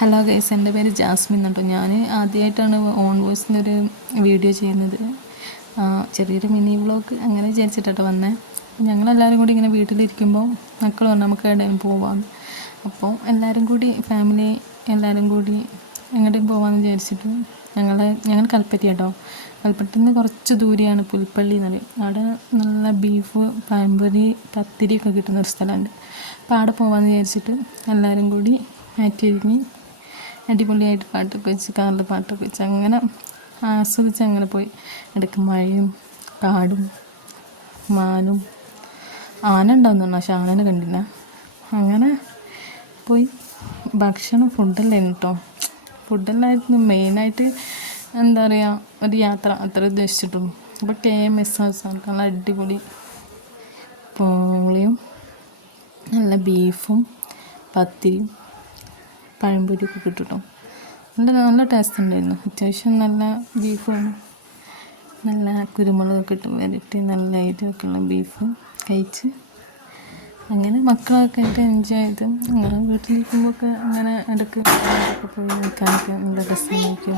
Hello guys, എൻ്റെ പേര് Jasmine കേട്ടോ. ഞാൻ ആദ്യമായിട്ടാണ് ഓൺ വോയിസിനൊരു വീഡിയോ ചെയ്യുന്നത്. ചെറിയൊരു മിനി വ്ളോഗ് അങ്ങനെ വിചാരിച്ചിട്ടോ വന്നേ. ഞങ്ങളെല്ലാവരും കൂടി ഇങ്ങനെ വീട്ടിലിരിക്കുമ്പോൾ മക്കൾ പറഞ്ഞു നമുക്ക് എവിടെയും പോവാം. അപ്പോൾ എല്ലാവരും കൂടി ഫാമിലി എല്ലാവരും കൂടി എങ്ങോട്ടും പോകാമെന്ന് വിചാരിച്ചിട്ട് ഞങ്ങൾ കൽപ്പറ്റ കേട്ടോ. കൽപ്പറ്റയിൽ നിന്ന് കുറച്ച് ദൂരെയാണ് പുൽപ്പള്ളി എന്ന് പറയും. അവിടെ നല്ല ബീഫ്, പഴംപൊരി, പത്തിരിയൊക്കെ കിട്ടുന്നൊരു സ്ഥലമുണ്ട്. അപ്പോൾ അവിടെ പോകാമെന്ന് വിചാരിച്ചിട്ട് എല്ലാവരും കൂടി മാറ്റിയൊരുങ്ങി അടിപൊളിയായിട്ട് പാട്ടൊക്കെ വെച്ച് കാറിൽ പാട്ടൊക്കെ വെച്ച് അങ്ങനെ ആസ്വദിച്ച് അങ്ങനെ പോയി. ഇടയ്ക്ക് മഴയും കാടും മാനും ആന ഉണ്ടാവുന്നു, പക്ഷെ ആനനെ കണ്ടില്ല. അങ്ങനെ പോയി. ഭക്ഷണം ഫുഡല്ലായിരുന്നു കേട്ടോ. ഫുഡല്ലായിരുന്നു മെയിനായിട്ട്. എന്താ പറയുക, ഒരു യാത്ര അത്ര ഉദ്ദേശിച്ചിട്ടുള്ളൂ. അപ്പോൾ KMS ഹൗസാണ് നല്ല അടിപൊളി പോളിയും നല്ല ബീഫും പത്തിരിയും പഴംപൊരിയൊക്കെ കിട്ടും. നല്ല ടേസ്റ്റ് ഉണ്ടായിരുന്നു. അത്യാവശ്യം നല്ല ബീഫും നല്ല കുരുമുളകൊക്കെ ഇട്ട് വരട്ടി നല്ല എരിവൊക്കെ ഉള്ള ബീഫ് കഴിച്ച് അങ്ങനെ മക്കളൊക്കെ ആയിട്ട് എൻജോയ് ചെയ്ത് അങ്ങനെ വീട്ടിലിരിക്കുമ്പോഴൊക്കെ അങ്ങനെ ഇടയ്ക്ക് പോയി നിൽക്കാനൊക്കെ നല്ല രസമായിരിക്കും.